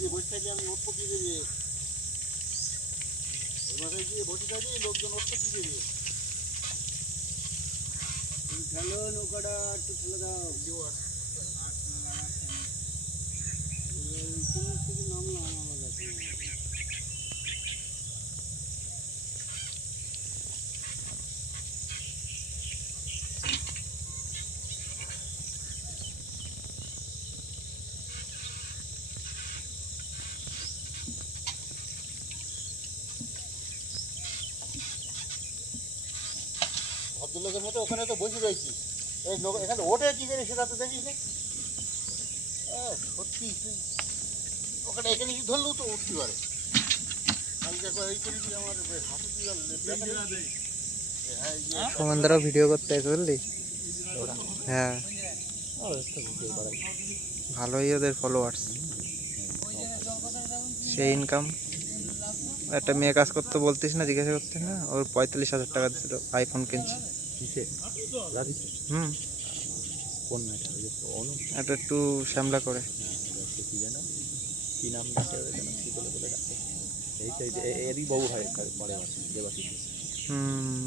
যে বসে থাকলে আমি উৎপত্তি দেবে ওই মাথায় গিয়ে বসে থাকি লোকজন উৎপত্তি দেবে। ঠেলো নৌকাটা একটু ঠেলে দাও। থেকে নামলাম আমার কাছে। ভদ্রলোকের মতো ওখানে তো বসে রয়েছি, এই লোক এখানে ওঠে কি করে সেটা তো দেখিস না। সত্যি তুই ওখানে এখানে কি ধরলেও তো উঠতে পারে। কালকে এই করি কি আমার হাতে তোমাদেরও ভিডিও করতে বুঝলি? হ্যাঁ, ভালোই ওদের ফলোয়ার্স, সেই ইনকাম। একটা মেয়ে কাজ করতে বলতিস না, জিজ্ঞাসা করতে না, ওর 45,000 টাকা দিছিল, আইফোন কিনছে। হুম, কোন এটা একটু শ্যামলা করে। কি জানো কি নাম ডাকে যেন কি বলে বলে ডাকে, এরই বউ হয় পরে দেবাশিস।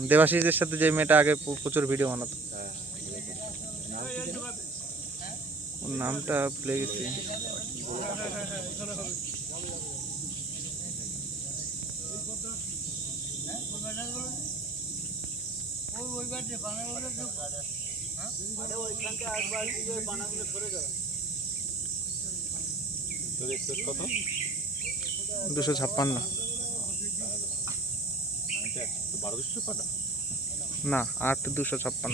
দেবাশিসের সাথে যে মেয়েটা আগে প্রচুর ভিডিও বানাতো, ওর নামটা ভুলে গেছি। কত? 256 না, 8,256।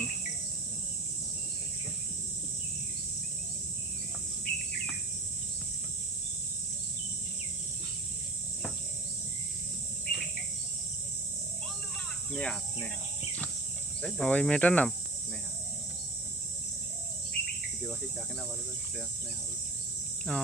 স্নেহা স্নেহা ওই মেয়েটার নাম স্নেহা, দেবাশিস ডাকে না বারবার স্নেহা। ও